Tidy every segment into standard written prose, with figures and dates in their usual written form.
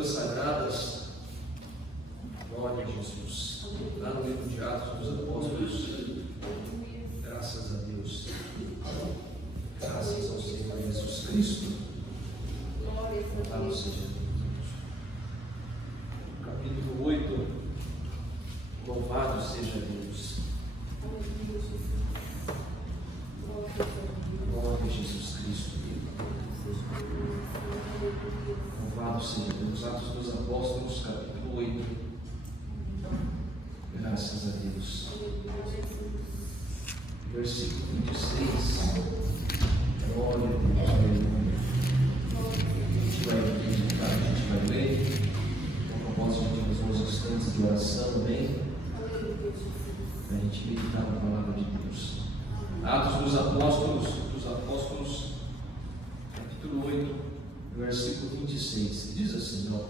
Escrituras Sagradas, glória a Jesus. Lá no livro de Atos dos Apóstolos, graças a Deus, graças ao Senhor Jesus Cristo. Louvado seja Deus. Capítulo 8, louvado seja Deus. Glória a Jesus Cristo. Louvado seja Deus. Atos dos Apóstolos, capítulo 8. Graças a Deus. Versículo 26. Glória a Deus. Aleluia. A gente vai ler. Com propósito de uns instantes de oração, amém? Para a gente meditar na palavra de Deus. Atos dos Apóstolos, capítulo 8, versículo 26, diz assim, ó: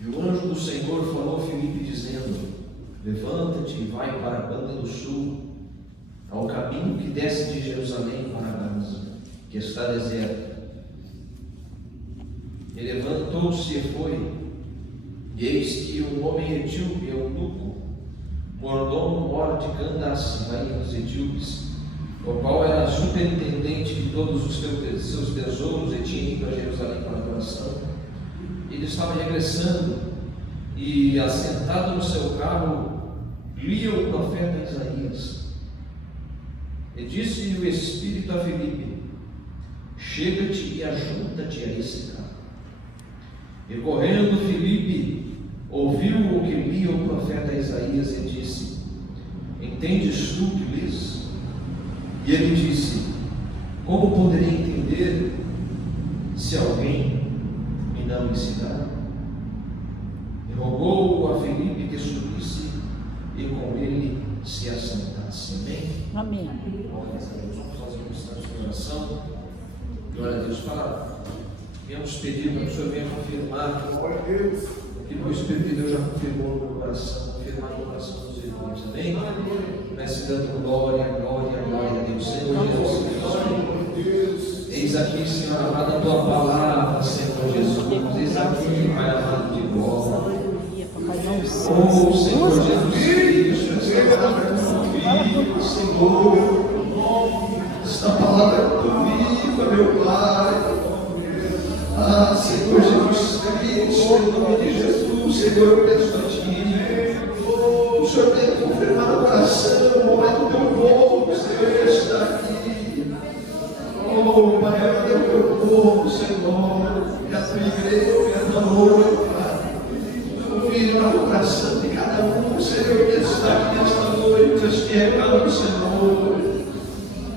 E o anjo do Senhor falou a Filipe, dizendo: Levanta-te e vai para a banda do sul, ao caminho que desce de Jerusalém para Gaza, que está deserta. E levantou-se e foi, e eis que um homem etíope, eunuco, mordomo de Candace, rainha dos etíopes, o qual era superintendente de todos os seus tesouros, e tinha ido a Jerusalém para a adoração. Ele estava regressando e, assentado no seu carro, lia o profeta Isaías. E disse o Espírito a Filipe: Chega-te e ajunta-te a esse carro. E correndo Filipe ouviu o que lia o profeta Isaías e disse: Entendes tu que lês? E ele disse: Como poderei entender se alguém me não ensinar? E rogou a Filipe que subisse e com ele se assentasse. Amém? Amém. Glória a Deus. Vamos fazer um instante de oração. Glória a Deus. Viemos pedir para que o Senhor venha confirmar que o Espírito de Deus já confirmou no meu coração, confirmar no coração dos irmãos. Amém? Comece dando glória a Deus. Senhor Jesus, eis aqui, Senhor amado, a tua palavra, Senhor Jesus. Eis aqui, Pai amado de glória. Oh, Senhor Jesus Cristo, esta palavra é tua vida, Senhor. Esta palavra é tua vida, meu Pai. Ah, Senhor Jesus Cristo, em nome de Jesus, Senhor, eu peço a Ti. O Senhor tem que confirmar no coração, o momento do teu povo, Senhor, está aqui. Oh, Pai, é o teu povo, Senhor, e a tua igreja, a tua noiva. Confirma no coração de cada um, Senhor, que está aqui nesta noite, este recado, Senhor.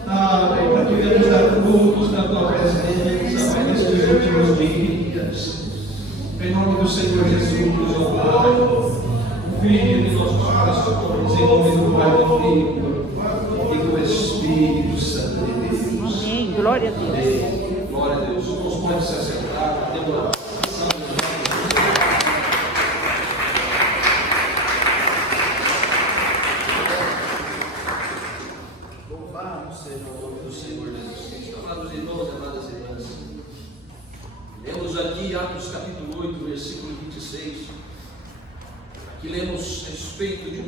Ah, Pai, para que venhamos dar frutos na tua presença, Pai, nestes últimos dias. Em nome do Senhor Jesus, ó Pai, Filho de nossos corações, em nome do Pai, do Filho e do Espírito Santo de Deus. Amém. Glória a Deus. Amém. Glória a Deus. Nós podemos se assentar, temos uma oração. Louvado seja o nome do Senhor Jesus Cristo. Amados irmãos, amadas irmãs, lemos aqui Atos capítulo 8, versículo 26. Aqui lemos a respeito de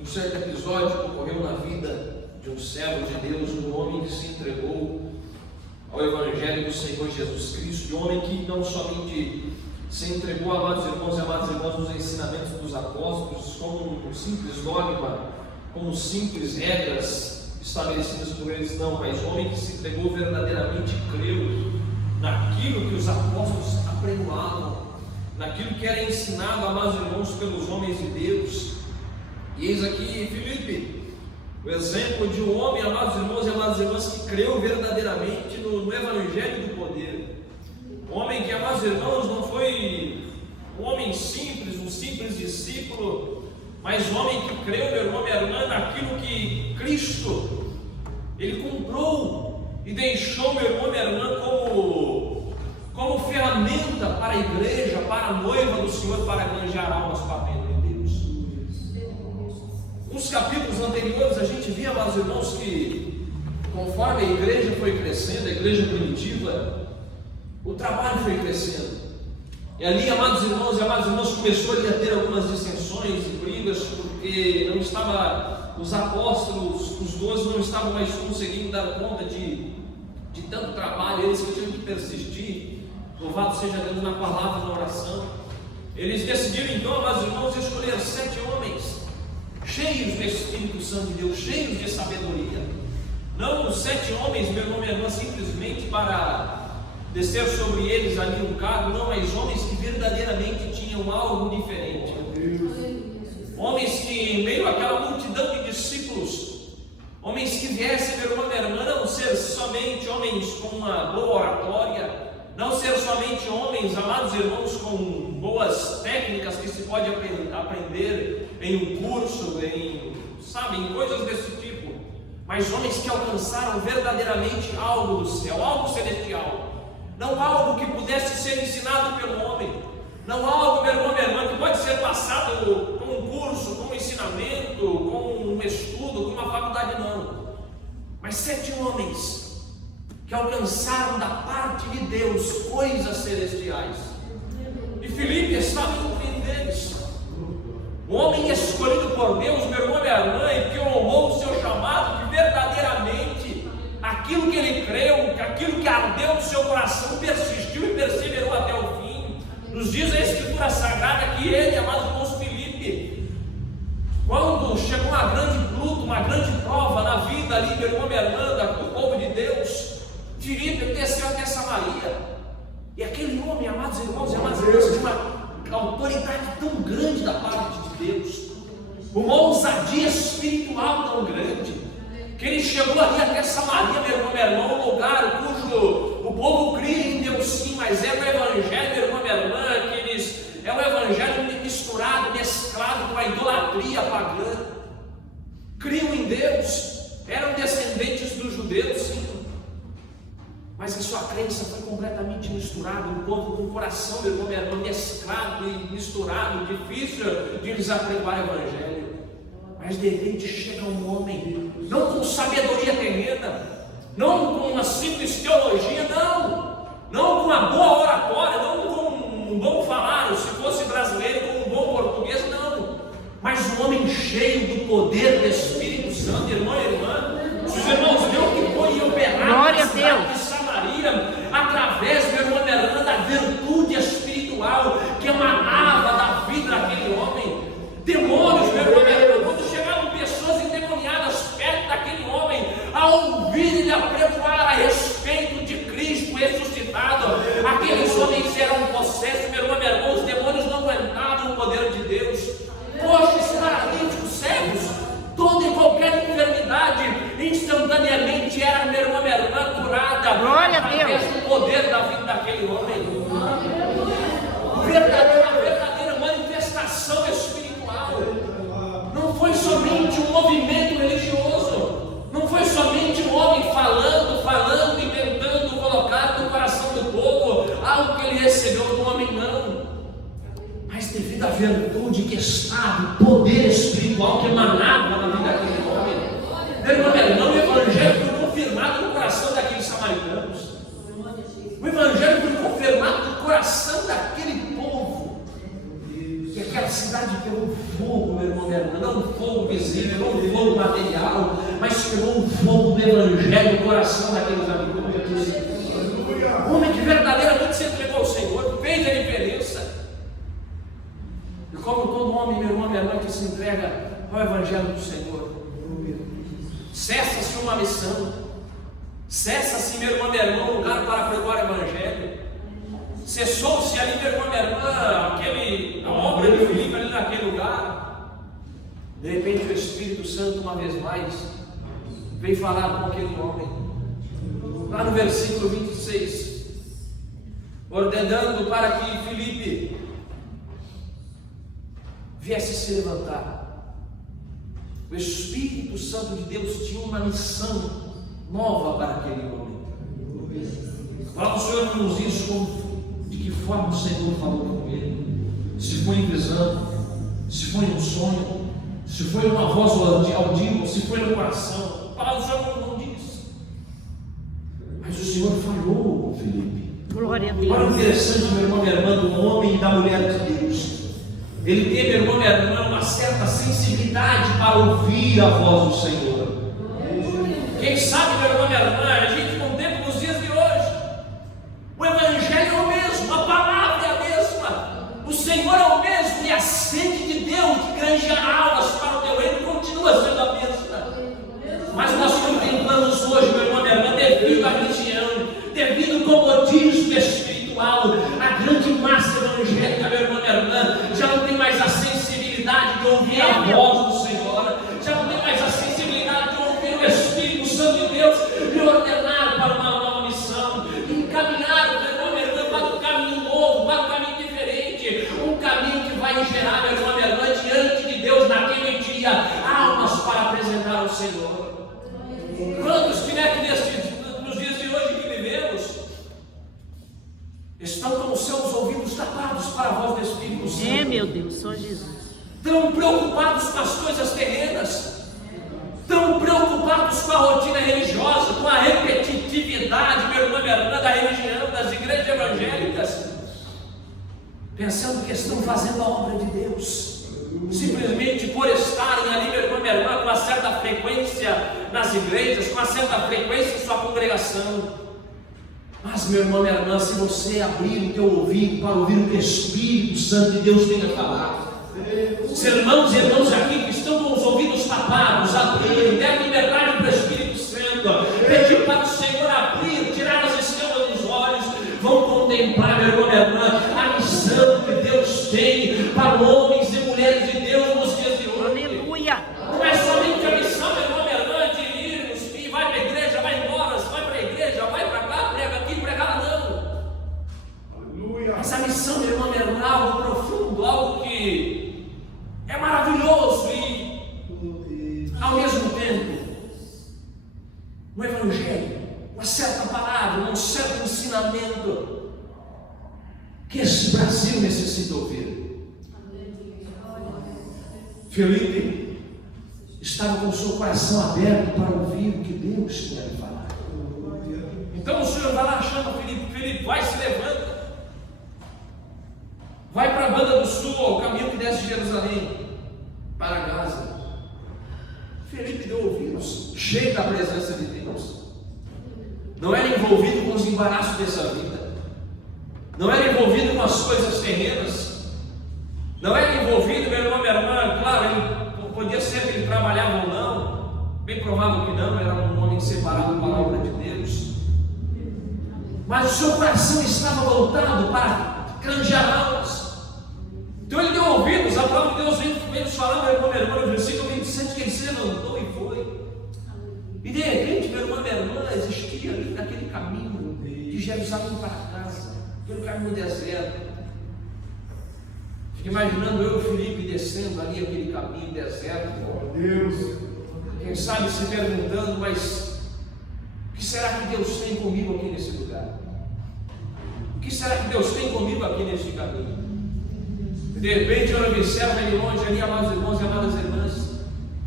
um certo episódio que ocorreu na vida de um servo de Deus, um homem que se entregou ao Evangelho do Senhor Jesus Cristo, de um homem que não somente se entregou, amados irmãos e amadas irmãs, nos ensinamentos dos apóstolos, como um simples dogma, como simples regras estabelecidas por eles, não, mas um homem que se entregou verdadeiramente e creu naquilo que os apóstolos apregoavam, naquilo que era ensinado, amados irmãos, pelos homens de Deus. E eis aqui Filipe, o exemplo de um homem, amados irmãos e amadas irmãs, que creu verdadeiramente no Evangelho do poder. Um homem que, amados irmãos, não foi um homem simples, um simples discípulo, mas um homem que creu, meu irmão, minha irmã, naquilo que Cristo, Ele comprou e deixou, meu irmão, minha irmã, como ferramenta para a igreja, para a noiva do Senhor, para granjear almas para a reino de Deus. Nos capítulos anteriores a gente via, amados irmãos, que conforme a igreja foi crescendo, a igreja primitiva, O trabalho foi crescendo. E ali, amados irmãos, começou ali a ter algumas dissensões e brigas, porque não estava, os apóstolos, os 12 não estavam mais conseguindo dar conta de tanto trabalho. Eles que tinham que persistir, louvado seja Deus, na palavra e na oração. Eles decidiram então, amados irmãos, escolher 7 homens cheios do Espírito Santo de Deus, cheios de sabedoria. Não 7 homens, meu irmão, minha irmã, simplesmente para descer sobre eles ali um cargo, não, mas homens que verdadeiramente tinham algo diferente. Homens que, em meio àquela multidão de discípulos, homens que viessem, meu irmão, minha irmã, não ser somente homens com uma boa oratória, não ser somente homens, amados irmãos, com boas técnicas que se pode aprender em um curso, em coisas desse tipo, mas homens que alcançaram verdadeiramente algo do céu, algo celestial. Não algo que pudesse ser ensinado pelo homem, não algo, meu irmão, minha irmã, que pode ser passado com um curso, com um ensinamento, com um estudo, com uma faculdade, não. Mas 7 homens que alcançaram da parte de Deus coisas celestiais. E Filipe estava entre eles. Um homem escolhido por Deus, meu irmão, minha irmã, e que honrou o seu chamado, que verdadeiramente aquilo que ele creu, aquilo que ardeu no seu coração, persistiu e perseverou até o fim. Nos diz a Escritura Sagrada que ele, amado irmãos, Filipe, quando chegou uma grande luta, uma grande prova na vida ali, meu irmão, minha irmã, do povo de Deus, Filipe desceu até Samaria. E aquele homem, amados irmãos e amadas irmãs, tinha uma autoridade tão grande da parte de Deus, uma ousadia espiritual tão grande, que ele chegou ali até Samaria, meu irmão, um lugar cujo o povo cria em Deus sim, mas é um evangelho, meu irmão, minha irmã, que é um evangelho misturado, mesclado com a idolatria pagã. Criam em Deus, eram descendentes dos judeus, sim, mas a sua crença foi completamente misturada, um povo com o coração, meu irmão, minha irmã, mesclado e misturado, difícil de lhes apregoar o evangelho. Mas de repente chega um homem, não com sabedoria terrena, não com uma simples teologia, não com uma boa oratória, não com um bom falar, se fosse brasileiro, com um bom português, não, mas um homem cheio do poder do Espírito Santo, irmão e irmã. Os irmãos Deus que foi operar na cidade de Samaria, através, meu irmão, da virtude espiritual que emanava da vida daquele homem. Demônios, meu irmão, quando chegavam pessoas endemoniadas perto daquele homem, a ouvir ele apregoar a respeito de Cristo ressuscitado, aqueles homens eram possessos, meu irmão, os demônios não aguentavam o poder de Deus. Coxos, paralíticos, cegos, toda e qualquer enfermidade instantaneamente era, meu irmão, minha irmã, curada. Glória a Deus. Do poder da vida daquele homem. Verdadeira manifestação espiritual. Não foi somente um movimento religioso, não foi somente um homem falando e tentando colocar no coração do povo algo que ele recebeu do homem, não, mas devido à virtude que estava, o poder espiritual que emanava na vida daquele homem. Meu irmão, o evangelho foi confirmado no coração daqueles samaritanos, o evangelho foi confirmado no coração daquele povo. E aquela cidade pegou fogo, meu irmão, minha irmã, não um fogo visível, não um fogo material, mas pegou um fogo do evangelho no coração daqueles amigos. Um homem que verdadeiramente se entregou ao Senhor, fez a diferença. E como todo homem, meu irmão, minha irmã, que se entrega ao evangelho do Senhor, cessa-se uma missão, cessa-se, meu irmão, minha irmã, um lugar para pregar o evangelho. Cessou-se ali, meu irmão, minha irmã, a obra de Filipe ali naquele lugar. De repente o Espírito Santo, uma vez mais, veio falar com aquele homem, lá no versículo 26, ordenando para que Filipe viesse se levantar. O Espírito Santo de Deus tinha uma missão nova para aquele homem. Fala o Senhor nos diz de que forma o Senhor falou com ele, se foi em visão, se foi um sonho, se foi uma voz audível, se foi no coração. A palavra do Senhor não diz, mas o Senhor falou com Filipe. Glória a Deus. Olha o interessante, meu irmão, minha irmã, do homem e da mulher de Deus. Ele tem, meu irmão, minha irmã, uma certa sensibilidade para ouvir a voz do Senhor. Quem sabe, meu irmão, minha irmã, a gente contempla nos dias de hoje. O Evangelho é o mesmo, a palavra é a mesma. O Senhor é o mesmo e a sede de Deus de granjear almas para o teu reino continua sendo a mesma. Mas nós contemplamos hoje, meu irmão, minha irmã, devido à religião, devido ao comodismo espiritual, a grande massa evangélica, meu irmão, minha irmã, já não tem mais a sensibilidade de ouvir a voz do Senhor, já não tem mais a sensibilidade de ouvir o Espírito Santo de Deus e ordenar para uma nova missão, e encaminhar, meu irmão, minha irmã, para um caminho novo, para um caminho diferente, um caminho que vai gerar, meu irmão, minha irmã, diante de Deus naquele dia, almas para apresentar ao Senhor. Quantos que nos dias de hoje que vivemos estão com os seus ouvidos tapados para a voz do Espírito Santo? É, meu Deus, só Jesus. Estão preocupados com as coisas terrenas, estão preocupados com a rotina religiosa, com a repetitividade, meu irmão, minha irmã, da religião, das igrejas evangélicas, pensando que estão fazendo a obra de Deus, simplesmente por estarem ali, meu irmão, minha irmã, com uma certa frequência nas igrejas, com uma certa frequência em sua congregação. Mas, meu irmão, minha irmã, se você abrir o teu ouvido para ouvir o que o Espírito Santo de Deus tem a falar, os irmãos e irmãs aqui que estão com os ouvidos tapados, abrir, der liberdade para o Espírito Santo, pedir para o Senhor abrir, tirar as escamas dos olhos, vão contemplar, meu irmão, minha irmã, a missão que Deus tem para homens e mulheres de Deus nos dias de hoje. Aleluia. Não é somente a missão, meu irmão, minha irmã, de irmos e vai para a igreja, vai embora, vai para a igreja, vai para cá, prega aqui, prega lá, não. Aleluia. Essa missão, meu irmão, minha irmã, é algo profundo, algo que é maravilhoso e, ao mesmo tempo, no Evangelho, uma certa palavra, um certo ensinamento que esse Brasil necessita ouvir. Felipe estava com o seu coração aberto para ouvir o que Deus tinha lhe falar. Então o Senhor vai lá, chama Felipe. Felipe, vai, se levanta, vai para a Banda do Sul, o caminho que desce de Jerusalém para Gaza. Felipe deu ouvidos, cheio da presença de Deus. Não era envolvido com os embaraços dessa vida, não era envolvido com as coisas terrenas, não era envolvido, meu irmão, minha irmã, claro, ele podia ser que ele trabalhava ou não, bem provável que não, era um homem separado para a obra de Deus, mas o seu coração estava voltado para granjear almas. Então ele deu ouvidos, a palavra de Deus vem nos falando, meu irmão, minha irmã, no versículo 27, que ele se levantou e foi. E de repente, meu irmão, minha irmã, existia ali naquele caminho de Jerusalém para casa, pelo caminho deserto. Fico imaginando eu e o Felipe descendo ali aquele caminho deserto. Oh Deus! Quem sabe se perguntando, mas o que será que Deus tem comigo aqui nesse lugar? O que será que Deus tem comigo aqui nesse caminho? De repente eu observo ali longe, ali, amados irmãos e amadas irmãs,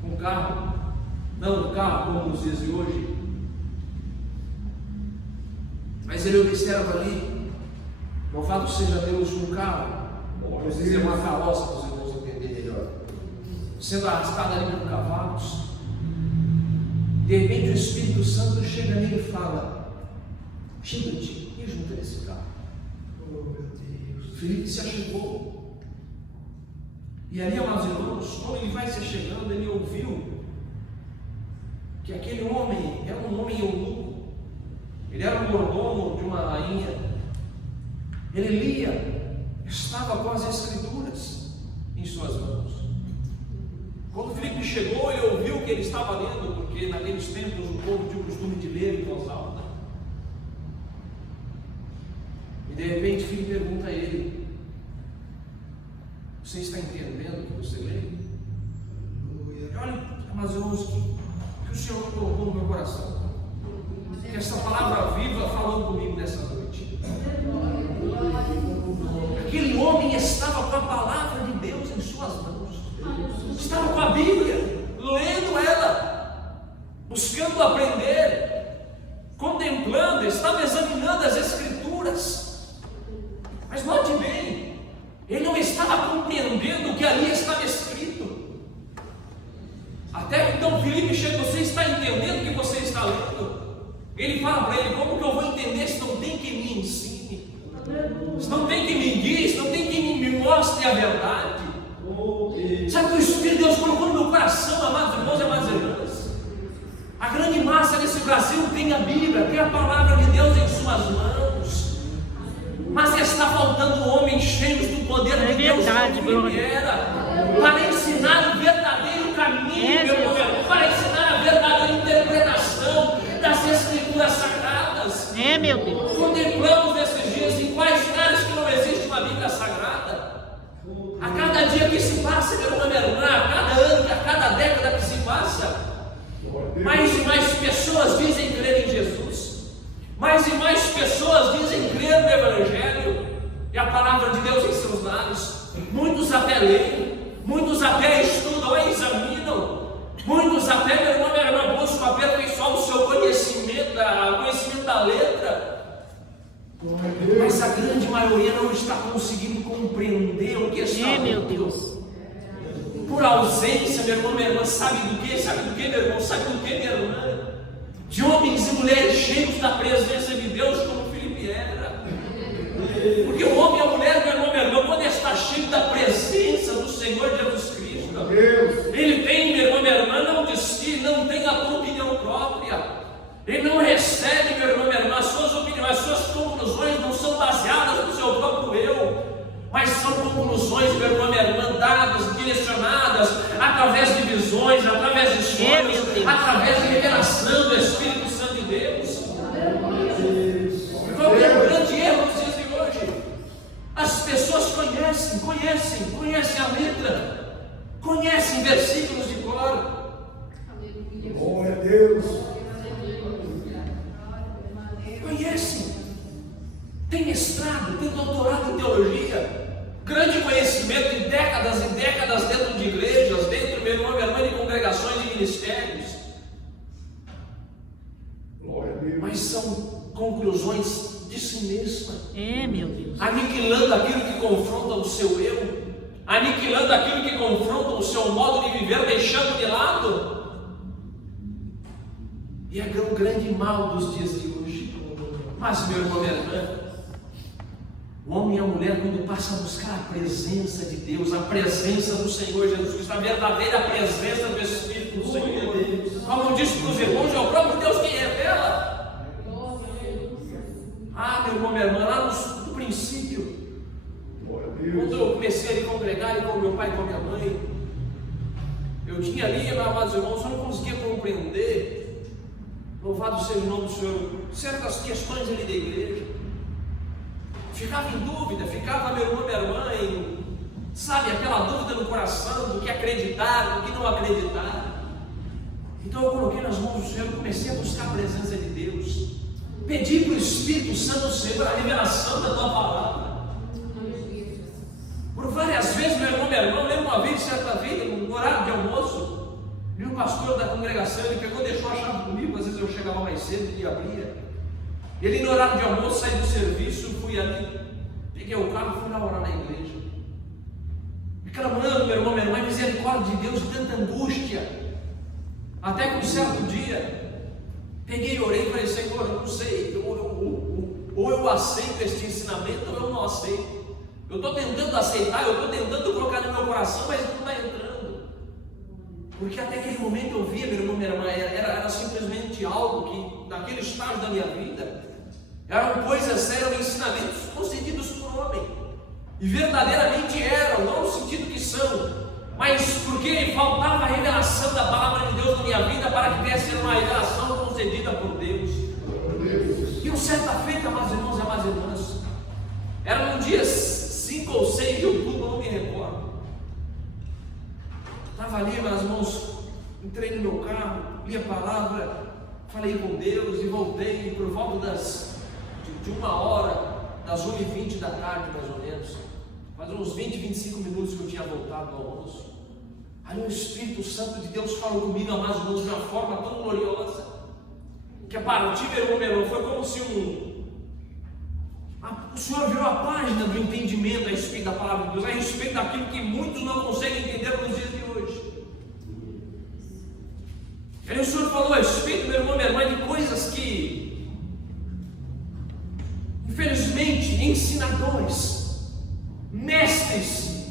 um carro, não um carro como nos dias de hoje, mas ele observa ali, louvado seja Deus, um carro, vamos dizer uma carroça para os irmãos entenderem melhor, sendo arrastada ali por cavalos. De repente o Espírito Santo chega nele e fala: chega-te e junta nesse carro. Felipe se achegou. E ali, amados irmãos, quando ele vai se chegando, ele ouviu que aquele homem era um homem eunuco, ele era um mordomo de uma rainha, ele lia, estava com as escrituras em suas mãos. Quando Felipe chegou, ele ouviu que ele estava lendo, porque naqueles tempos o povo tinha o costume de ler em voz alta. E de repente Felipe pergunta a ele: você está entendendo o que você lê? Olha, mas irmãos, que o Senhor colocou no meu coração, que essa palavra viva falou comigo nessa noite. Aquele homem estava com a palavra de Deus em suas mãos, estava com a Bíblia, lendo ela, buscando aprender, contemplando, estava examinando as Escrituras. Escrituras. Mas note bem, ele não estava compreendendo o que ali estava escrito. Até então Filipe chega: você está entendendo o que você está lendo? Ele fala para ele: como que eu vou entender se não tem quem me ensine? Se não tem quem me guie, se não tem quem me mostre a verdade. Sabe o que o Espírito de Deus colocou no meu coração, amados irmãos e amadas irmãs? A grande massa desse Brasil tem a Bíblia, tem a palavra de Deus em suas mãos, mas está faltando homens cheios do poder de Deus, como ele era, para ensinar o verdadeiro caminho, meu irmão, para ensinar a verdadeira interpretação das Escrituras Sagradas. Meu Deus. Contemplamos nesses dias em quais lugares que não existe uma Bíblia Sagrada. A cada dia que se passa, meu irmão, minha irmã, a cada ano, a cada década que se passa, mais e mais pessoas dizem crer em Jesus, mais e mais pessoas dizem crer no Evangelho e a palavra de Deus em seus lares. Muitos até leem, muitos até estudam e examinam, muitos até, meu irmão, minha irmã, buscam aperfeiçoar o seu conhecimento da letra. Mas a grande maioria não está conseguindo compreender o que está meu Deus. Por ausência, meu irmão, minha irmã, sabe do que? Sabe do que, meu irmão? Sabe do que, minha irmã? De homens e mulheres cheios da presença de Deus, como Filipe era. Porque o homem e a mulher, meu irmão, minha irmã, quando está cheio da presença do Senhor Jesus Cristo, ele tem, meu irmão, minha irmã, não de si, não tem a tua opinião própria. Ele não recebe, meu irmão, minha irmã, as suas opiniões, as suas conclusões não são baseadas no seu próprio eu, mas são conclusões, meu irmão, minha irmã, dadas, direcionadas através de visões, através de sonhos, através de revelação do Espírito Santo de Deus. Qual é o grande erro nos dias de hoje? As pessoas conhecem a letra, conhecem versículos de cor. Glória a Deus. Conhecem, tem mestrado, tem doutorado em teologia, grande conhecimento de décadas e décadas dentro de igrejas, dentro, meu irmão, minha irmã, de congregações e ministérios. Glória a Deus. Mas são conclusões de si mesma, Meu Deus. aniquilando aquilo que confronta o seu eu, aniquilando aquilo que confronta o seu modo de viver, deixando de lado. E é o grande mal dos dias de hoje. Mas, meu irmão, minha irmã, o homem e a mulher, quando passam a buscar a presença de Deus, a presença do Senhor Jesus Cristo, a verdadeira presença do Espírito do Senhor, como disse para os irmãos, é o próprio Deus quem revela. Meu irmão, minha irmã, lá no princípio, quando eu comecei a congregar ali com meu pai e com minha mãe, eu tinha ali, meus amados irmãos, eu não conseguia compreender, louvado seja o nome do Senhor, certas questões ali da igreja. Ficava em dúvida, ficava, meu irmão, minha irmã, sabe, aquela dúvida no coração do que acreditar, do que não acreditar. Então eu coloquei nas mãos do Senhor, comecei a buscar a presença de Deus, pedi para o Espírito Santo do Senhor a revelação da tua palavra. Por várias vezes, meu irmão, minha irmã, eu lembro uma vez, certa vez, no horário de almoço, e o pastor da congregação, ele pegou, deixou a chave comigo, às vezes eu chegava mais cedo e abria. Ele, no horário de almoço, saí do serviço, fui ali, peguei o carro e fui lá orar na igreja. E clamando, meu irmão, minha irmã, misericórdia de Deus, tanta angústia. Até que um certo dia, peguei e orei e falei: Senhor, eu não sei, ou eu aceito este ensinamento ou eu não aceito. Eu estou tentando aceitar, eu estou tentando colocar no meu coração, mas não está entrando. Porque até aquele momento eu via, meu irmão, minha irmã, era simplesmente algo que, naquele estágio da minha vida, eram coisas sérias, ensinamentos concedidos por homem, e verdadeiramente eram, não no sentido que são, mas porque faltava a revelação da palavra de Deus na minha vida, para que viesse uma revelação concedida por Deus. E uma certa feita, amados irmãos e amadas irmãs, era no dia 5 ou 6 de outubro, não me recordo. Estava ali, meus irmãos, entrei no meu carro, li a palavra, falei com Deus e voltei por volta de 1h, das 1h20 da tarde, mais ou menos. Faz uns 20, 25 minutos que eu tinha voltado do almoço. Aí o Espírito Santo de Deus falou comigo, amados irmãos, de uma forma tão gloriosa, que a partir, meu irmão, foi como se O Senhor virou a página do entendimento a respeito da palavra de Deus, a respeito daquilo que muitos não conseguem entender nos dias de hoje. Aí o Senhor falou a respeito, meu irmão, minha irmã, de coisas que, infelizmente, ensinadores, mestres,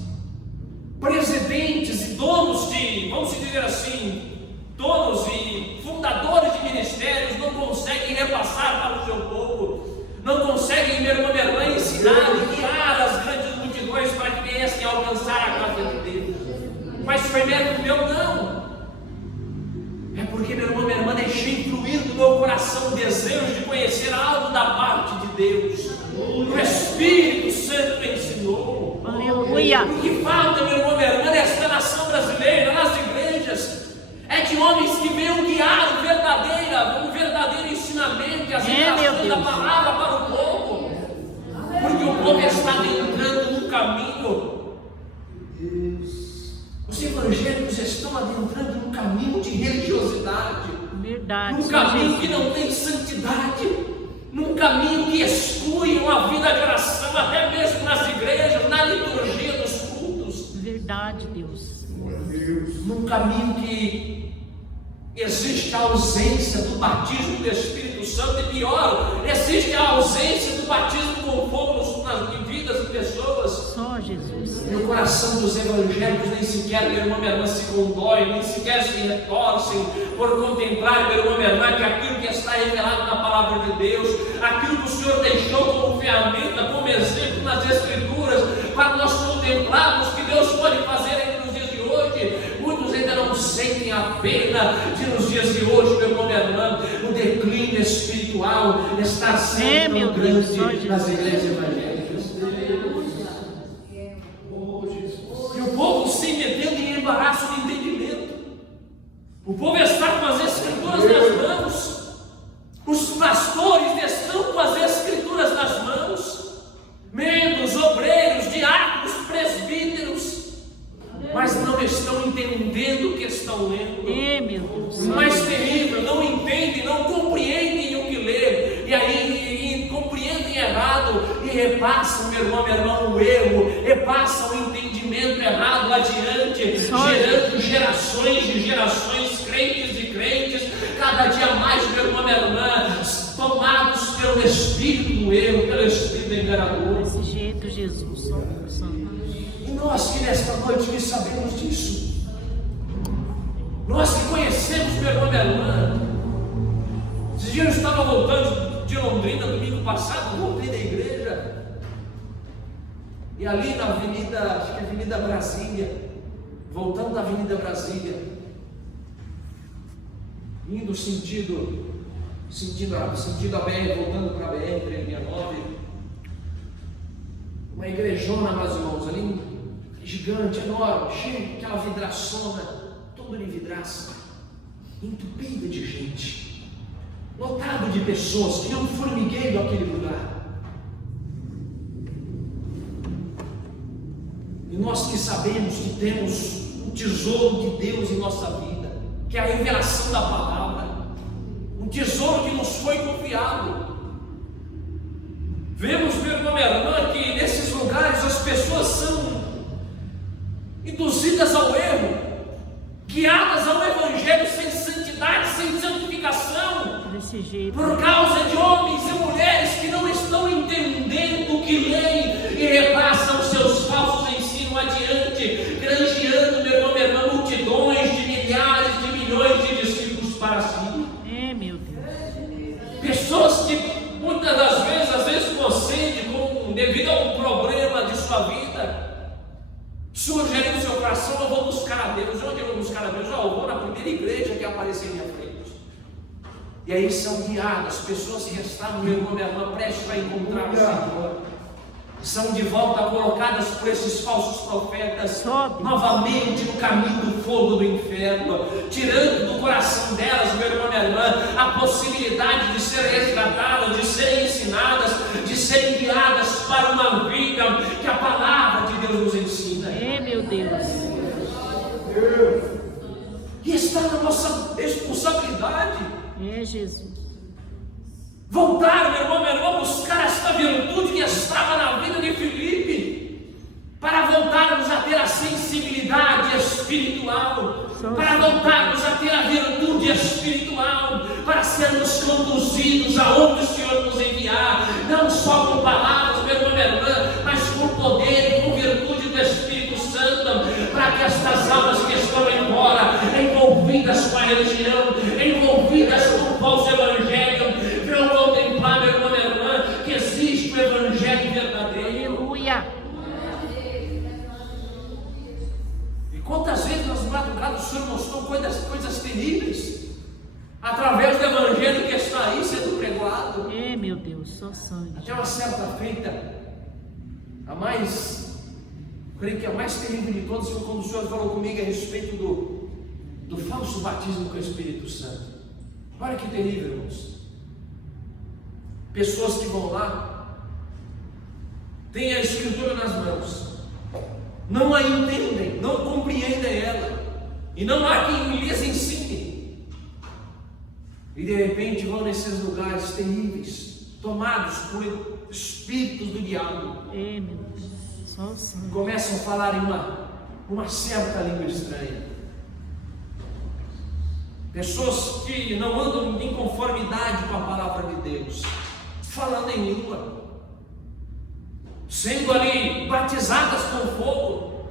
presidentes e donos de, vamos dizer assim, donos e fundadores de ministérios não conseguem repassar para o seu povo, não conseguem, meu irmão, minha irmã, ensinar e guiar as grandes multidões para que viessem a alcançar a casa de Deus. Mas foi mérito meu? Não. É porque, meu irmão, minha irmã, deixei fluir do meu coração o desejo de conhecer algo da parte de Deus. O Espírito Santo me ensinou. Aleluia. O que falta, meu irmão, minha irmã, nesta nação brasileira, nas igrejas, é de homens que venham guiar o verdadeiro ensinamento e as revelações da palavra para o povo. Porque o povo está adentrando num caminho. Os evangélicos estão adentrando num caminho de religiosidade. Verdade. Num caminho que não tem santidade. Num caminho que exclui uma vida de oração, até mesmo nas igrejas, na liturgia dos cultos. Verdade, Deus. Num caminho que existe a ausência do batismo do Espírito Santo, e pior, existe a ausência do batismo com fogo nas vidas de pessoas. Só Jesus. E o coração dos evangélicos nem sequer, meu irmão, minha irmã, se condói, nem sequer se retorcem por contemplar, meu irmão, minha irmã, que aquilo que está revelado na palavra de Deus, aquilo que o Senhor deixou como ferramenta, como exemplo nas Escrituras, para nós contemplarmos que Deus pode fazer entre os dias de hoje. Muitos ainda não sentem a pena de nos dias de hoje, meu irmão, minha irmã, o declínio espiritual está sendo tão grande nas igrejas evangélicas. E o povo se metendo em embaraço de entendimento. O povo está com as Escrituras nas mãos. Os pastores estão com as Escrituras nas mãos. Membros, obreiros, diáconos, presbíteros, mas não estão entendendo o que estão lendo. Meu Deus. O mais terrível, não entendem, não compreendem o que lê, e aí compreendem errado e repassam, meu irmão, minha irmã, o erro, repassam o entendimento errado adiante, gerando gerações de gerações, crentes de crentes, cada dia mais, meu irmão, minha irmã, tomados pelo espírito do erro, pelo espírito enganador. Desse jeito, Jesus. Santo. E nós que nesta noite que sabemos disso, nós que conhecemos, meu irmão, minha irmã, esses dias eu estava voltando de Londrina, domingo passado, voltei da igreja, e ali na avenida, acho que é Avenida Brasília, voltando da Avenida Brasília, indo sentido a BR, voltando para a BR 369, uma igrejona, meus irmãos, ali, gigante, enorme, cheio de aquela vidraçona, toda de vidraça, entupida de gente, lotado de pessoas, tinha um formigueiro aquele lugar. E nós que sabemos que temos um tesouro de Deus em nossa vida, que é a revelação da palavra, um tesouro que nos foi confiado. Vemos, meu irmão, minha irmã, que nesses lugares as pessoas são induzidas ao erro, guiadas ao evangelho sem santidade, sem santificação, Desse jeito. por causa de homens e mulheres que não estão entendendo o que leem e repassam seus falsos ensinos adiante, granjeando, meu irmão, minha irmã, multidões de milhares, de milhões de discípulos para si. Meu Deus. Pessoas que muitas das vezes, às vezes você, devido a um problema de sua vida, surge ali no seu coração: eu vou buscar a Deus. Onde eu vou buscar a Deus? Eu vou na primeira igreja que aparecer em minha frente. E aí são guiadas, pessoas que estavam, meu irmão, minha irmã, prestes a encontrar o Senhor, são de volta colocadas por esses falsos profetas novamente no caminho do fogo do inferno, tirando do coração delas, meu irmão, minha irmã, a possibilidade de serem resgatadas, de serem ensinadas, de serem guiadas para uma vida que a palavra de Deus nos ensina. Meu Deus. E está na nossa responsabilidade Jesus. voltar, meu irmão, buscar as esta virtude que estava na vida de Filipe, para voltarmos a ter a sensibilidade espiritual, para voltarmos a ter a virtude espiritual, para sermos conduzidos aonde o Senhor nos enviar, não só com palavras, meu irmão, minha irmã, mas com poder e com virtude do Espírito Santo, para que estas almas que estão embora, envolvidas com a religião, envolvidas com o falso evangelho, venham contemplar, meu irmão, minha irmã, que existe o evangelho verdadeiro. Aleluia. E quantas vezes nas madrugadas o Senhor mostrou coisas terríveis, através do evangelho que está aí sendo pregado. Meu Deus, só sangue. Até uma certa feita, creio que a mais terrível de todas foi quando o Senhor falou comigo a respeito do falso batismo com o Espírito Santo. Olha que terrível, irmãos. Pessoas que vão lá, têm a Escritura nas mãos, não a entendem, não compreendem ela, e não há quem lhes ensine, e de repente vão nesses lugares terríveis, tomados por espíritos do diabo, Meu Deus, só sangue. começam a falar em uma certa língua estranha. Pessoas que não andam em conformidade com a palavra de Deus, falando em língua, sendo ali batizadas com fogo.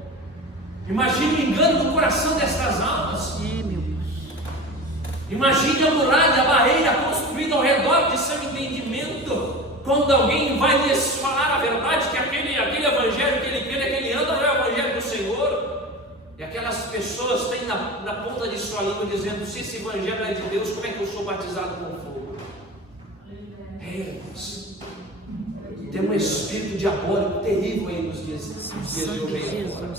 Imagine o engano no coração destas almas. Meu Pai. Imagine a muralha, a barreira construída ao redor de seu entendimento, quando alguém vai lhes falar a verdade, que aquele evangelho que ele crê, que ele anda, não é o evangelho do Senhor. E aquelas pessoas têm na ponta de sua língua dizendo: se esse evangelho é de Deus, como é que eu sou batizado com fogo? Irmãos, tem um espírito diabólico terrível aí nos dias de hoje agora,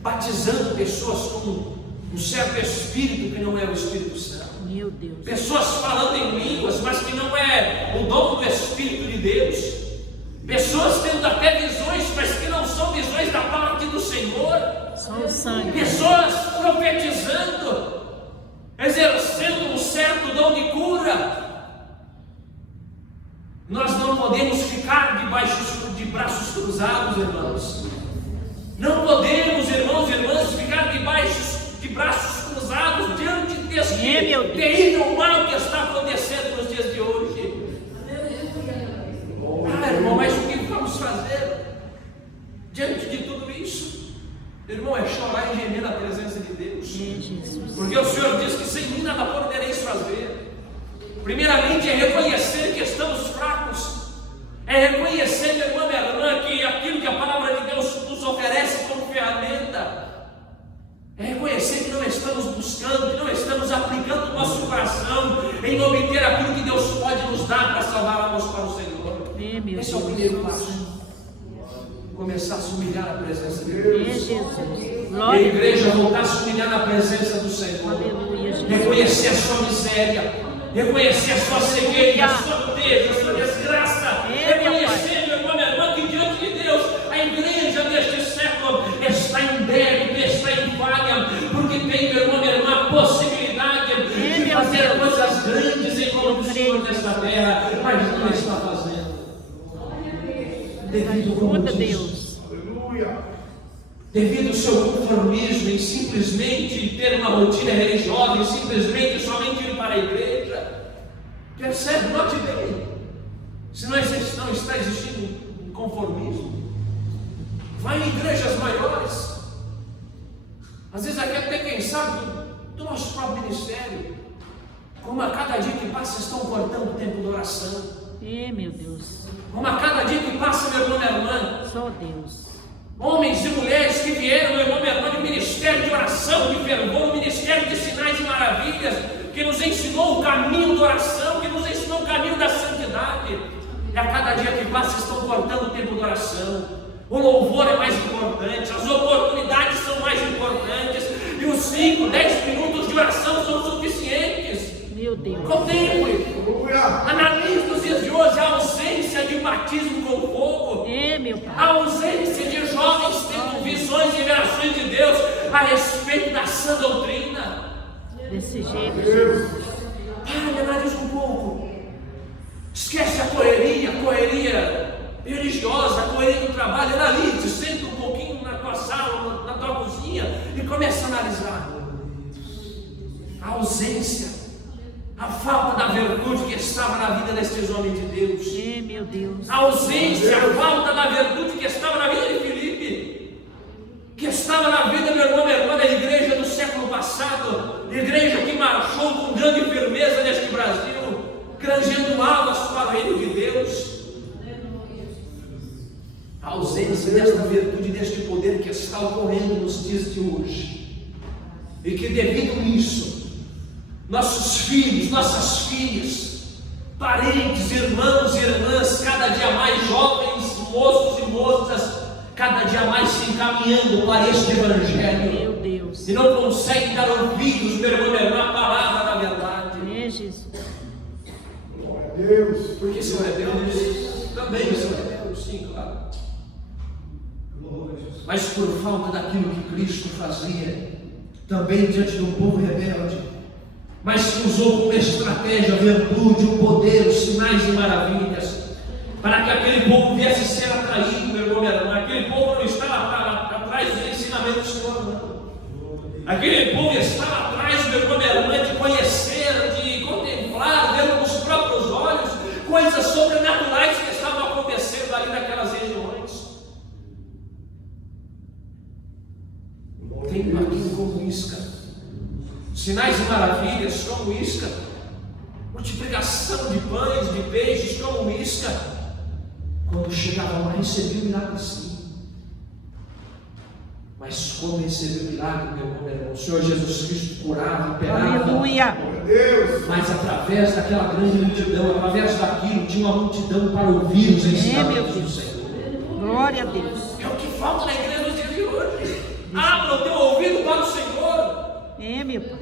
batizando pessoas com um certo espírito que não é o Espírito Santo. Meu Deus. Pessoas falando em línguas, mas que não é o dom do Espírito de Deus. Pessoas tendo até visões, mas que não são visões da parte do Senhor. Só o sangue. Pessoas profetizando, exercendo um certo dom de cura. Nós não podemos ficar de braços cruzados, irmãos. Não podemos, irmãos e irmãs, ficar de braços cruzados diante desse terrível mal que está acontecendo nos dias de hoje. Irmão, mas o que vamos fazer diante de tudo isso? Irmão, é chorar e gemer na presença de Deus. Jesus. Porque o Senhor diz que sem mim nada podereis fazer. Primeiramente é reconhecer que estamos fracos, é reconhecer, meu irmão, minha irmã, que aquilo que a palavra de Deus nos oferece como ferramenta, é reconhecer que não estamos buscando, que não estamos aplicando o nosso coração em obter aquilo que Deus pode nos dar para salvar almas para o Senhor. Esse é o primeiro passo. Começar a se humilhar na presença de Deus. E a igreja voltar a se humilhar na presença do Senhor. Reconhecer a sua miséria, reconhecer a sua cegueira, a sua nudez, a sua desgraça. Reconhecer, meu irmão, minha irmã, que diante de Deus a igreja deste século está em débito, está em falha, porque tem, meu irmão, minha irmã, a possibilidade de fazer coisas grandes em nome do Senhor nesta terra, mas não está fazendo. Devido ao seu conformismo em simplesmente ter uma rotina religiosa, em simplesmente somente ir para a igreja. Percebe? Note bem, se não está existindo um conformismo, vai em igrejas maiores, às vezes até quem sabe do nosso próprio ministério, como a cada dia que passa estão cortando o tempo de oração. Meu Deus. Como a cada dia que passa, meu irmão, minha irmã, só Deus. Homens e mulheres que vieram, meu irmão, minha irmã, de ministério de oração, de fervor, ministério de sinais e maravilhas, que nos ensinou o caminho da oração, que nos ensinou o caminho da santidade. E a cada dia que passa estão cortando o tempo de oração. O louvor é mais importante, as oportunidades são mais importantes, e os 5, 10 minutos de oração são suficientes. Meu Deus. Contemple. Analise nos dias de hoje a ausência de batismo com fogo, meu Pai. a ausência de jovens tendo visões e revelações de Deus a respeito da sã doutrina. Desse jeito, Jesus. Analise um pouco. Esquece a correria religiosa, a correria do trabalho, era ali, te senta um pouquinho na tua sala, na tua cozinha e começa a analisar a ausência, a falta da virtude que estava na vida destes homens de Deus. Meu Deus. A ausência, a falta da virtude que estava na vida de Filipe, que estava na vida, meu irmão, minha irmã, da igreja do século passado, igreja que marchou com grande firmeza neste Brasil, granjeando almas para o reino de Deus. A ausência desta virtude, deste poder que está ocorrendo nos dias de hoje, e que devido a isso, nossos filhos, nossas filhas, parentes, irmãos e irmãs, cada dia mais jovens, moços e moças, cada dia mais se encaminhando para este Evangelho. Meu Deus. E não conseguem dar ouvidos, meu irmão, minha irmã, a palavra da verdade. Jesus. Glória a Deus. Porque são rebeldes, também são rebeldes, sim, claro. Mas por falta daquilo que Cristo fazia, também diante de um povo rebelde, mas que usou como estratégia a virtude, o poder, os sinais e maravilhas, para que aquele povo viesse ser atraído, meu irmão, minha irmã. Aquele povo não estava atrás dos ensinamentos do Senhor, não. Aquele povo estava atrás, meu irmão, minha irmã, de conhecer, de contemplar, ver com os próprios olhos, coisas sobrenaturais que estavam acontecendo ali naquelas regiões. Tem aquilo como isca, sinais e maravilhas como isca, multiplicação de pães, de peixes como isca. Quando chegava lá, recebia o milagre sim. Mas como recebeu o milagre, meu irmão, o Senhor Jesus Cristo curava, operava. Aleluia. Glória a Deus. Mas através daquela grande multidão, através daquilo, tinha uma multidão para ouvir os ensinamentos do Senhor. Glória a Deus. É o que falta na igreja nos dias de hoje. Abra o teu ouvido para o Senhor. Meu Pai.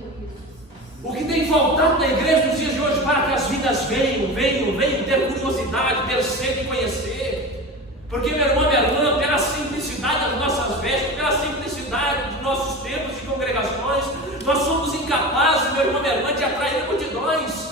O que tem faltado na igreja nos dias de hoje para que as vidas venham ter curiosidade, ter sede de conhecer. Porque, meu irmão, minha irmã, pela simplicidade das nossas vestes, pela simplicidade dos nossos tempos e congregações, nós somos incapazes, meu irmão, minha irmã, de atrair multidões.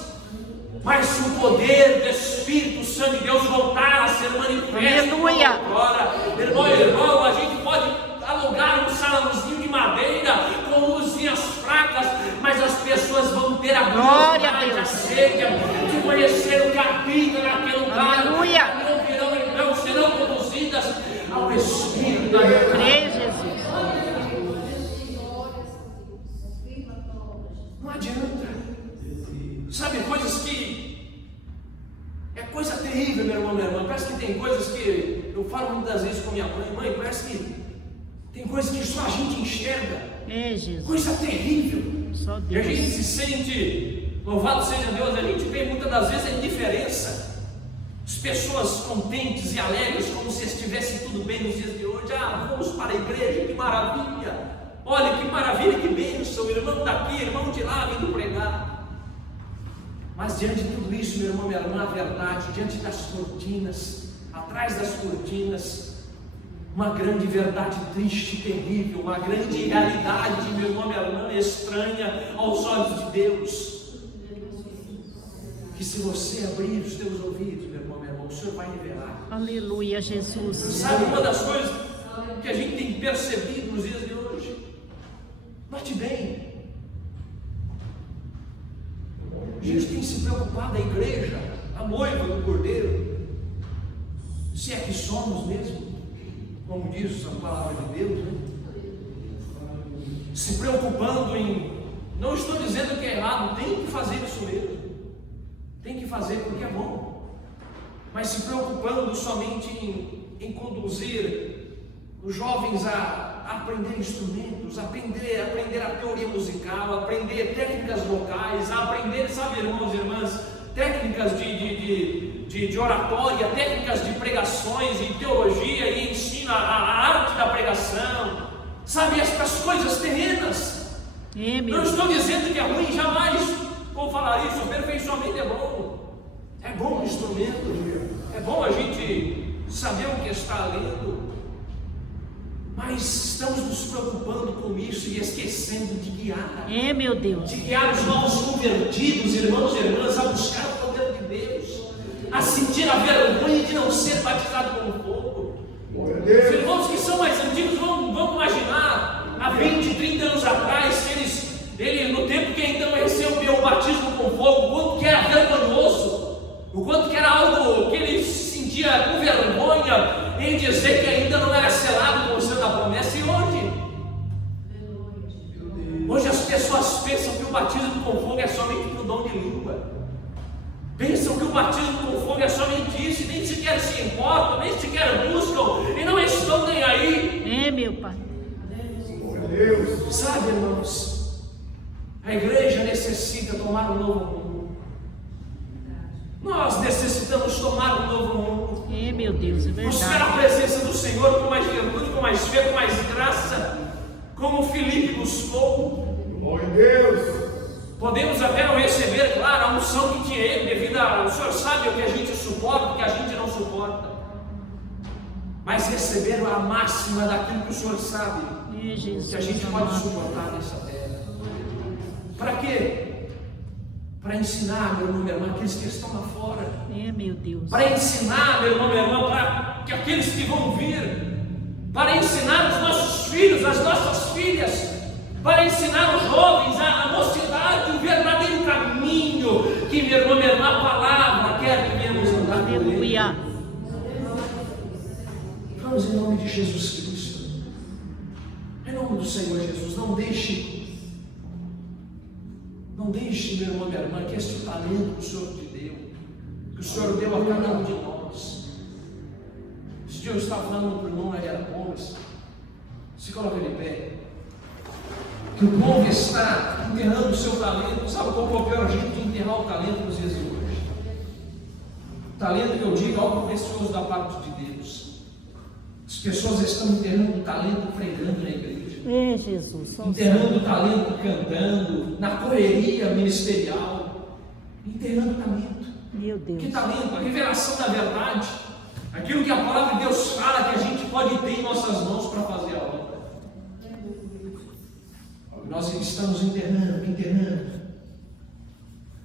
Mas se o poder do Espírito Santo de Deus voltar a ser manifesto, aleluia, agora, irmão, a gente pode alugar um salãozinho de madeira com luzinhas fracas, mas as pessoas vão ter a curiosidade, a sede de conhecer o que habita naquele lugar. Aleluia. Não serão conduzidas ao Espírito da verdade. Creio, Jesus. Não adianta. Sabe, coisas que é coisa terrível, meu irmão, minha irmã. Parece que tem coisas que eu falo muitas vezes com minha mãe, parece que tem coisas que só a gente enxerga. Jesus. Coisa terrível. Só E a Deus. gente se sente, louvado seja Deus, a gente vê muitas das vezes a indiferença. As pessoas contentes e alegres, como se estivesse tudo bem nos dias de hoje. Vamos para a igreja, que maravilha! Olha que maravilha, que bênção, irmão daqui, irmão de lá, vindo pregar. Mas diante de tudo isso, meu irmão, minha irmã, a verdade, diante das cortinas, atrás das cortinas, uma grande verdade triste e terrível, uma grande realidade, meu irmão, minha irmã, estranha aos olhos de Deus. Que se você abrir os teus ouvidos, meu irmão, o Senhor vai revelar. Aleluia, Jesus. Sabe uma das coisas que a gente tem percebido nos dias de hoje? Note bem, a gente tem se preocupado, a igreja, a noiva do Cordeiro, se é que somos mesmo, como diz a palavra de Deus, né? Se preocupando em, não estou dizendo que é errado, tem que fazer isso mesmo, tem que fazer porque é bom, mas se preocupando somente em conduzir os jovens a aprender instrumentos, aprender a teoria musical, aprender técnicas vocais, a aprender, sabe, irmãos e irmãs, técnicas de oratória, técnicas de pregações, e teologia, e ensino a arte da pregação, sabe, estas coisas terrenas. Não estou dizendo que é ruim, jamais vou falar isso, o aperfeiçoamento é bom o instrumento, é bom a gente saber o que está lendo, mas estamos nos preocupando com isso e esquecendo de guiar, meu Deus, de guiar os novos convertidos, irmãos e irmãs, a buscar o poder de Deus, a sentir a vergonha vergonha de não ser batizado com fogo. Glória a Os Deus. irmãos que são mais antigos vão imaginar, há 20, 30 anos atrás, ele no tempo que ainda não recebeu o batismo com fogo, o quanto que era vergonhoso, o quanto que era algo que ele se sentia com vergonha em dizer que ainda não era selado com o selo da promessa. E hoje as pessoas pensam que o batismo com fogo é somente para o dom de língua, pensam que o batismo com fogo é somente isso, e nem sequer se importam, nem sequer buscam, e não estão nem aí. É, meu Pai. Glória a Deus. Sabe, irmãos, a igreja necessita tomar um novo rumo. Nós necessitamos tomar um novo rumo. É, meu Deus, é Buscar a verdade. presença do Senhor com mais virtude, com mais fé, com mais graça, como Filipe buscou. Glória a Deus. Podemos até não receber, claro, a unção que tinha ele, devido ao Senhor sabe o que a gente suporta, o que a gente não suporta, mas receber a máxima daquilo que o Senhor sabe É, Jesus, que a gente pode amado. suportar nessa terra. Para quê? Para ensinar, meu irmão, minha irmã, aqueles que estão lá fora. É, meu Deus. Para ensinar, meu irmão, minha irmã, para que aqueles que vão vir. Para ensinar os nossos filhos, as nossas filhas. Para ensinar os jovens, a mocidade, o verdadeiro caminho que, meu irmão, minha irmã, a palavra quer que venhamos andar por ele. Aleluia. Vamos em nome de Jesus Cristo. Em nome do Senhor Jesus, não deixe, meu irmão, minha irmã, que este talento que o Senhor te deu, que o Senhor deu a cada um de nós. Esse dia eu estava falando para o irmão Ariel Gomes, se coloca de pé, que o povo está enterrando o seu talento. Sabe qual é o pior jeito de enterrar o talento nos dias de hoje? O talento que eu digo é algo precioso da parte de Deus. As pessoas estão enterrando o talento pregando na igreja, É, Jesus. Só o enterrando o talento cantando, na correria ministerial, enterrando o talento. Meu Deus. Que talento? A revelação da verdade, aquilo que a palavra de Deus fala que a gente pode ter em nossas mãos para fazer a obra. Nós estamos enterrando.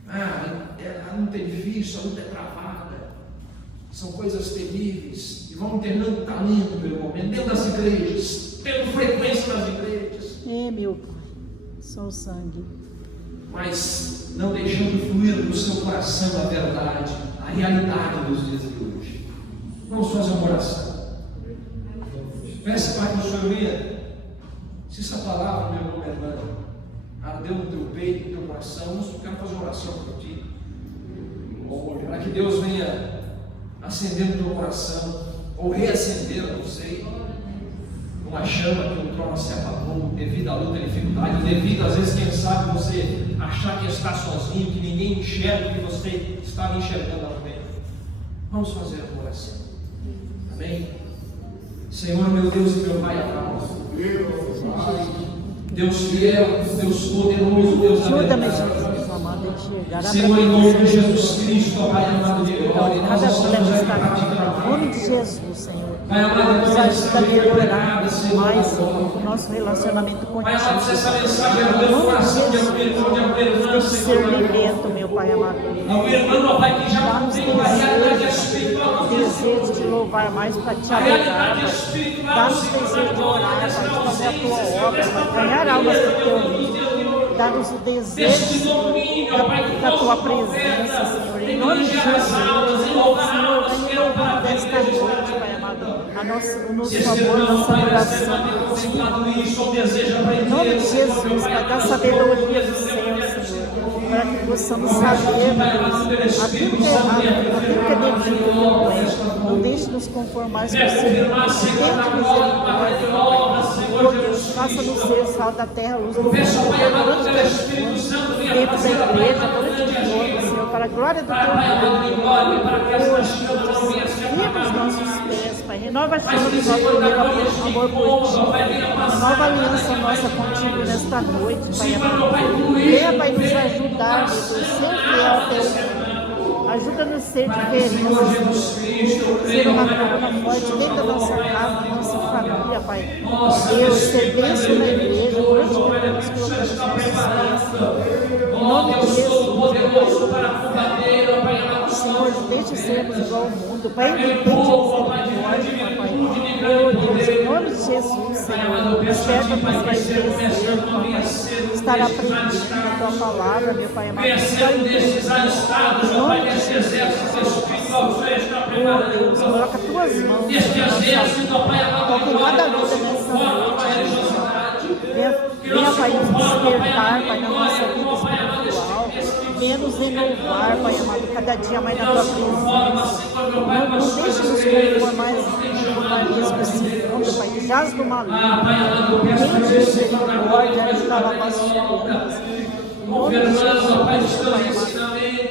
A luta é difícil, a luta é travada, são coisas terríveis, e vão enterrando talento, meu irmão, dentro das igrejas, tendo frequência nas igrejas, É, meu Pai. Só o sangue. mas não deixando fluir no seu coração a verdade, a realidade dos dias de hoje. Vamos fazer uma oração. Peça, Pai, que o Senhor venha. Se essa palavra, meu irmão, minha irmã, ardeu no teu peito, no teu coração, eu quero fazer uma oração por ti, para que Deus venha acender no teu coração, ou reacender, não sei, uma chama que outrora se apagou devido à luta e dificuldade, devido às vezes, quem sabe, você achar que está sozinho, que ninguém enxerga o que você estava enxergando há um tempo. Vamos fazer uma oração. Amém? Senhor, meu Deus e meu Pai amado, Deus fiel, Deus poderoso, Deus da Ajuda-me, verdade. Jesus, amado, a enxergar. Senhor, em nome de Jesus Cristo, Pai amado de glória, nós Cada estamos mulher aqui está para te aqui, clamar. em nome de Jesus, Senhor. Pai amado, Nos essa ajuda a mensagem foi melhorar pregada, Senhor, mais, da Senhor, glória. o nosso relacionamento Pai amado, se contigo. essa mensagem ardeu no coração de algum irmão, de alguma irmã, Senhor, Discernimento, meu Pai amado. algum irmão, ó Pai, que já Dá-nos tem uma realidade espiritual no dia de desejo hoje. de louvar mais para te A adorar, realidade Pai. espiritual, Dá-nos Senhor, desejo de da glória, orar, desta Pai, de fazer a tua ausência, obra, desta Pai, ganhar almas pandemia, para o teu Deus, reino. Deus, Deus. Dá-nos o desejo, Deste Senhor, domínio, ó Pai, que da tua possa presença, Senhor. Em em nome de engajar Jesus, as almas, em louvar Senhor, almas, venha quero para louvar a desta igreja estar noite, Pai aqui. amado. O nosso Se esse amor, irmão, nossa Pai, oração. recebe contemplado isso, ou deseja Em aprender, nome de Senhor, meu Jesus, Pai, Pai, dá amado, sabedoria do Senhor, céu, Senhor, para que possamos Pai, saber, Pai, Deus, amado, pelo aquilo Espírito que é Santo, errado, venha aquilo que é confirmar, devido, Senhor, não é. esta Não noite. deixe nos conformar com Venha confirmar, Senhor, na glória, Pai, de obra, Senhor oh, Deus, Jesus faça-nos Cristo. ser sal da terra, luz do mundo, Peço, Pai amado, durante pelo Espírito Santo, venha dentro da fazer a igreja, palavra durante grande o agir. todo, Senhor, para a glória do teu Pai amado de glória, para que esta nome. chama não venha se Firma os apagar. nossos pés, Pai. Renova a Mas chama que do Senhor nosso da primeiro glória este amor por encontro, ti. Pai, venha passar. Nova aliança nossa contigo nesta noite, Pai Senhor, amado. não vai fluir. Venha, Pai, nos ajudar, Deus, ser fiel ao teu reino. Ajuda-nos a ser Para que, Senhor diferentes, Jesus Cristo, eu ser creio, uma Pai, coluna que forte o dentro da Senhor nossa vai casa, da nossa família, Pai. Nossa, Deus, Deus, ser bênção na igreja, durante o Pai, tempo que que o Senhor está preparando. Em Ó nome de Deus Jesus, Todo-Poderoso, para a combater, ó Pai amado, Senhor, deixe sermos igual ao mundo, Pai, independe de misericórdia, Papai. Oh Deus, em nome de Jesus, Senhor, desperta-nos para esse desejo, Papai, estar aprendido na Tua palavra, meu Pai amado, estar entendido, em nome de Jesus, oh Deus, coloca Tuas mãos sobre a nossa vida, toque cada vida nessa noite, Jesus. Venha, Pai, nos despertar, Pai, na nossa vida espiritual. Venha nos renovar, Pai amado, cada dia mais na Tua presença. Não deixe nos conformar com esse mundo, Pai, que jaz do maligno. Venha de misericórdia, de calabassuras. Em nome de Jesus, Pai amado,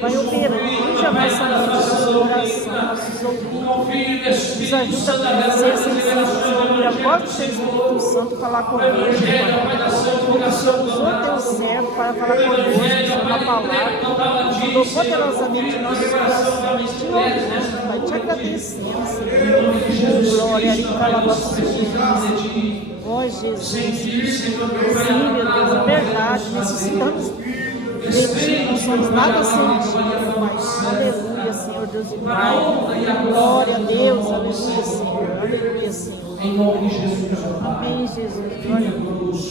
vai operando a nossa mente, nosso coração, nossos ouvidos. Nos ajuda a ser sensíveis, ouvir a voz do Teu Espírito Santo falar conosco, Pai. Porque o Senhor usou Teu servo para falar conosco na palavra. Mudou poderosamente nossos corações. Te louvamos, Pai, te agradecemos, Senhor. Glória a Calabassuras. Ó Jesus, sim, meu Deus, é verdade, necessitamos de Ti, não somos nada sem Ti, Pai. Aleluia, Senhor Deus e Pai. Glória a Deus, aleluia, Senhor. Aleluia, Senhor. Em nome de Jesus. Amém, Jesus. Glória a Deus.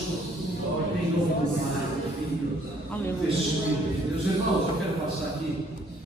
Em nome do Pai, do Filho, do Espírito. Meus irmãos, eu quero passar aqui